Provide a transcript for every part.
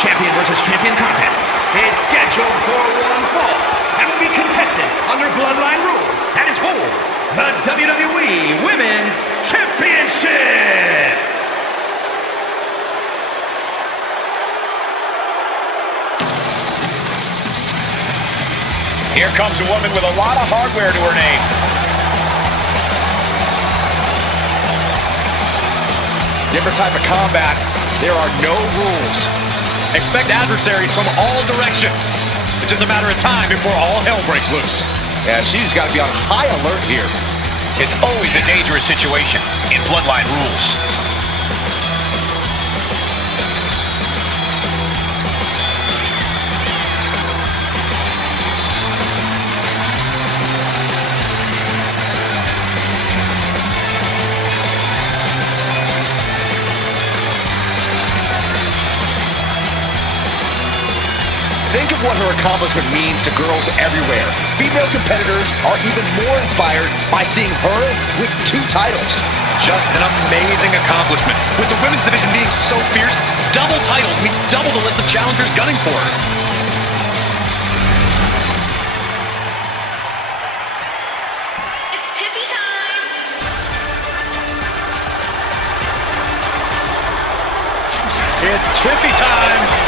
champion versus champion contest is scheduled for one fall and will be contested under bloodline rules and is for the WWE Women's Championship. Here comes a woman with a lot of hardware to her name. Different type of combat. There are no rules. Expect adversaries from all directions. It's just a matter of time before all hell breaks loose. Yeah, she's got to be on high alert here. It's always a dangerous situation in bloodline rules. Think of what her accomplishment means to girls everywhere. Female competitors are even more inspired by seeing her with 2 titles. Just an amazing accomplishment. With the women's division being so fierce, double titles means double the list of challengers gunning for her. It's Tiffy time! It's Tiffy time!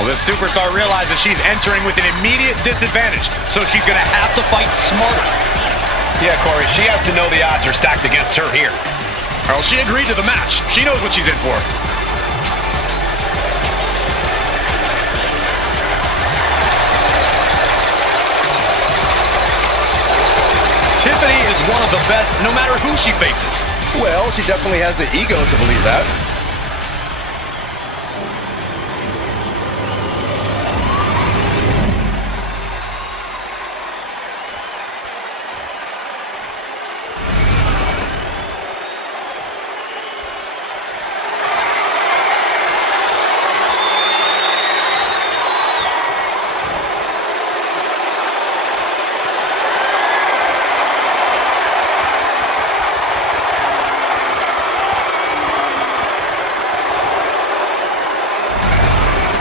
Well, this superstar realizes she's entering with an immediate disadvantage, so she's going to have to fight smarter. Yeah, Corey, she has to know the odds are stacked against her here. Well, she agreed to the match. She knows what she's in for. Tiffany is one of the best, no matter who she faces. Well, she definitely has the ego to believe that.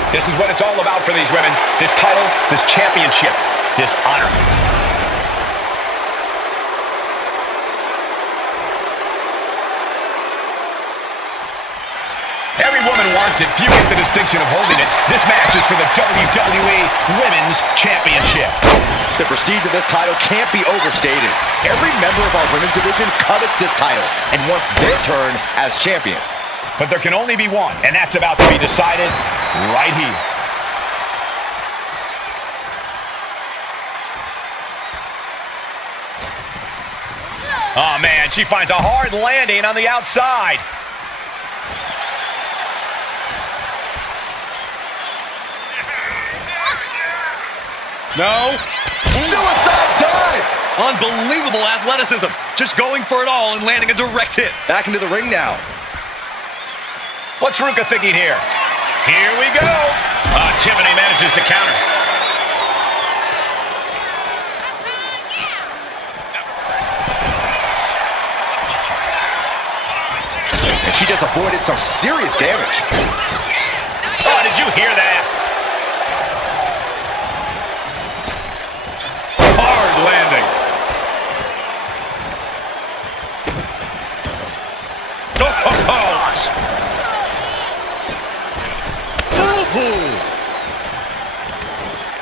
This is what it's all about for these women. This title, this championship, this honor. Every woman wants it. Few get the distinction of holding it. This match is for the WWE Women's Championship. The prestige of this title can't be overstated. Every member of our women's division covets this title and wants their turn as champion. But there can only be one, and that's about to be decided right here. Oh, man, she finds a hard landing on the outside. No. Suicide dive! Unbelievable athleticism. Just going for it all and landing a direct hit. Back into the ring now. What's Ruca thinking here? Here we go. Tiffany manages to counter. And she just avoided some serious damage. Oh, did you hear that? Hard landing.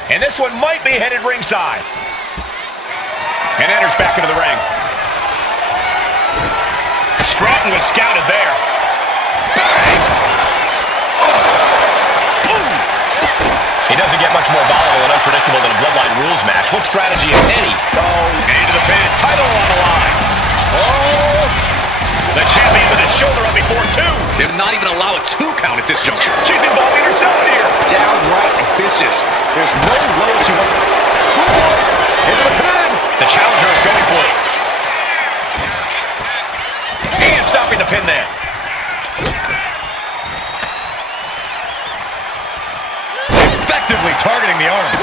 And this one might be headed ringside. And enters back into the ring. Stratton was scouted there. Bang! Boom! He doesn't get much more volatile and unpredictable than a bloodline rules match. What strategy, if any? Oh, into the pin. Title on the line. Oh! The champion with his shoulder up before 2. They did not even allow a 2 count at this juncture. She's involving herself here. Downright vicious. There's no way she won't. Into the pin. The challenger is going for it. And stopping the pin there. effectively targeting the arm.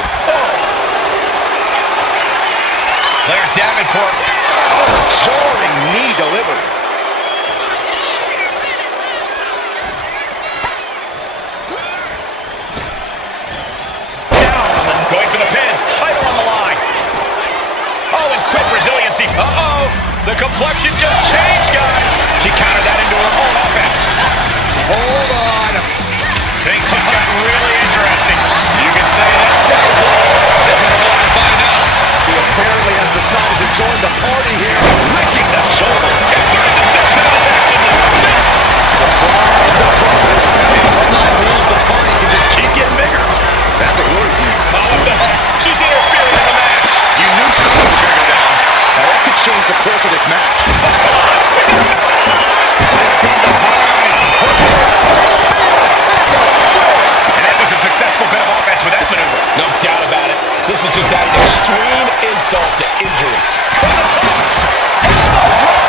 Claire Davenport. Soaring knee delivered. Down, going for the pin. Title on the line. Oh, and quick resiliency. Uh-oh. The complexion just changed, guys. She countered that into her own offense. Hold on. Things just got really interesting. You can say that. This is a lot of fun now. He apparently has decided to join the party here. Licking that shoulder. It's starting to set down his action. What's this? Surprise, surprise. In bloodline rules, the party can just keep getting bigger. That's a word. Oh, what the heck? She's interfering in the match. You knew something was going to go down. Now that could change the course of this match. It's from behind. And that was a successful bit of offense with that maneuver. No doubt about it. This is just adding extreme insult to injury. From the top. Elbow drop.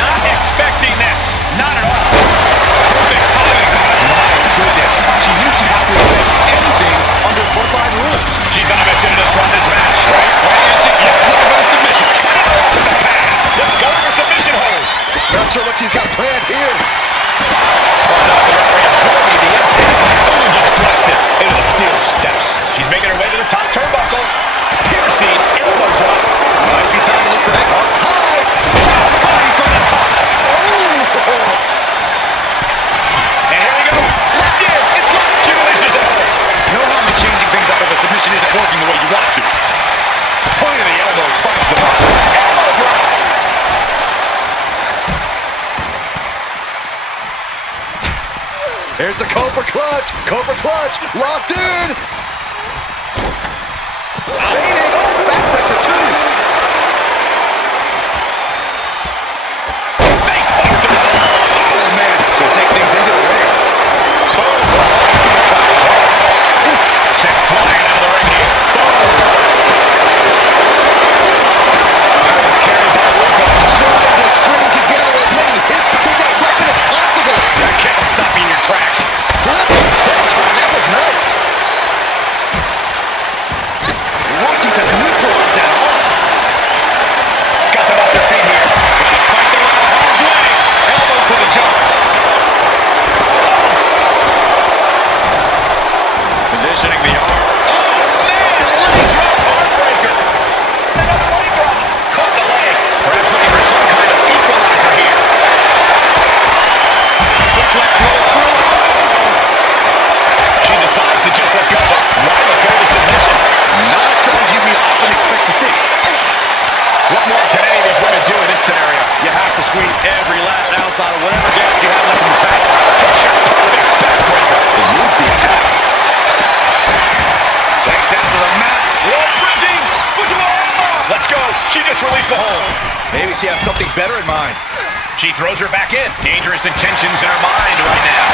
Not expecting this. Not at all. Perfect timing. My goodness. She knew she had to admit anything under bloodline rules. She's on a mission to disrupt this match. Right? Wait a second. Yeah, looking for the submission. Off the pass. Let's go for submission hold. Not sure what she's got planned here. Oh, no, the referee absorbing the impact. Boom, just blasted into the steel steps. She's making her way to the top turnbuckle. Piercing elbow drop. Might be time to look for that. High. Cross body from the top. And here we go. Locked in. It's locked. She releases it. No harm in changing things up if a submission isn't working the way you want to. Point of the elbow finds the mark. Elbow drop. Here's the Cobra Clutch. Cobra Clutch. Locked in. Fading. Oh, backbreaker too. Face buster. Oh, man. She'll take things into the ring. Sent flying out of the ring here. It's carried by Ruca. Trying to string together as many hits with that weapon as possible. That can't stop you in your tracks. Flipping senton. That was nice. Working to neutralize that arm. Got them off their feet here. Gonna fight them out of harm's way. Elbow for the jump. Positioning the arm. Oh, man! Leg drop. Arm breaker. Another leg drop. Caught the leg. Perhaps looking for some kind of equalizer here. Suplex roll through. She decides to just let go. Right before the submission. Not a strategy we often expect to see. What more can any of these women do in this scenario? You have to squeeze every last ounce out of whatever gas you have left in the tank. Picture perfect backbreaker. It moves the attack. Take down to the mat. Roll bridging. Let's go. She just released the hold. Maybe she has something better in mind. She throws her back in. Dangerous intentions in her mind right now.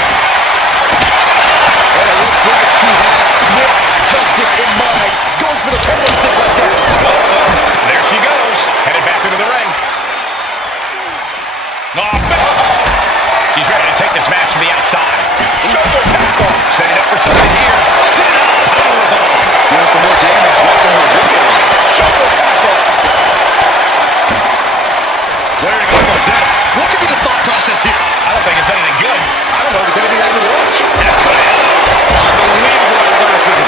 And it looks like she has swift justice in mind. Going for the candlestick like that. There she goes. Headed back into the ring. Oh, she's ready to take this match to the outside. Shoulder tackle. Setting up for something here. Sit up. Powerbomb. Doing some more damage right from her window. Shoulder tackle. Clearing up the desk. What could be the thought process here? I don't think it's anything good. I don't know if it's anything I can watch. And a slam. Unbelievable aggressive.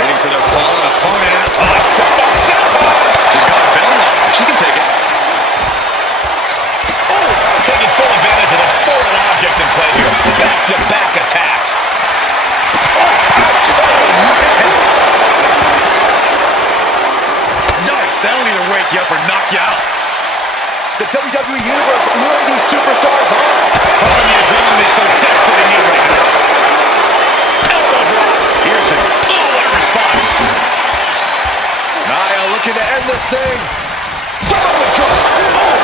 Waiting for their fallen opponent. Step up, step up. She's got a belly on, but she can take it. Oh, taking full advantage of the foreign object in play here. Back-to-back attacks. Oh, ouch. Oh, man. Yikes, that'll either wake you up or knock you out. The WWE Universe really these superstars are. Pumping the adrenaline they so desperately need right now. Elbow drop. Piercing. Oh, what a response. Nia looking to end this thing. Someone drop. Oh!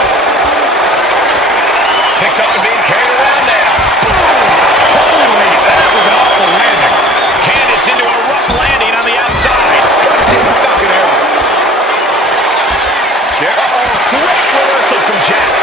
Picked up and being carried around now. Boom! Holy, that was an awful landing. Candice into a rough landing on the outside. Trying to see the Falcon Arrow. Uh-oh, great reversal from Jax.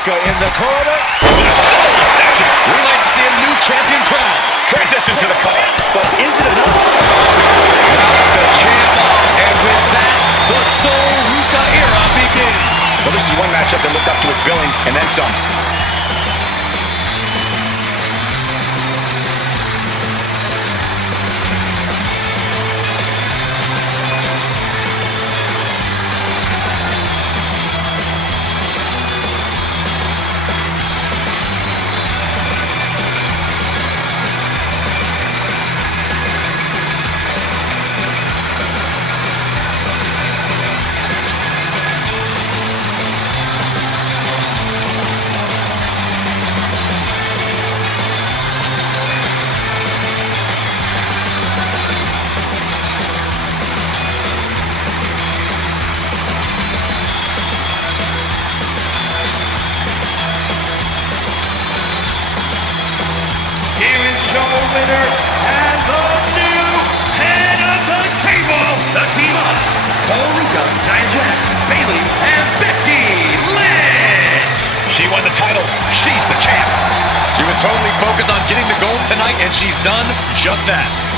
Ruca in the corner. With a solid snatching. We might see a new champion crown. Transition to the cover. But is it enough? That's the champ off. And with that, the Sol Ruca era begins. Well, this is one matchup that lived up to its billing, and then some. Here is your winner and the new head of the table, the team of Sol Ruca, Nia Jax, Bayley, and Becky Lynch. She won the title. She's the champ. She was totally focused on getting the gold tonight, and she's done just that.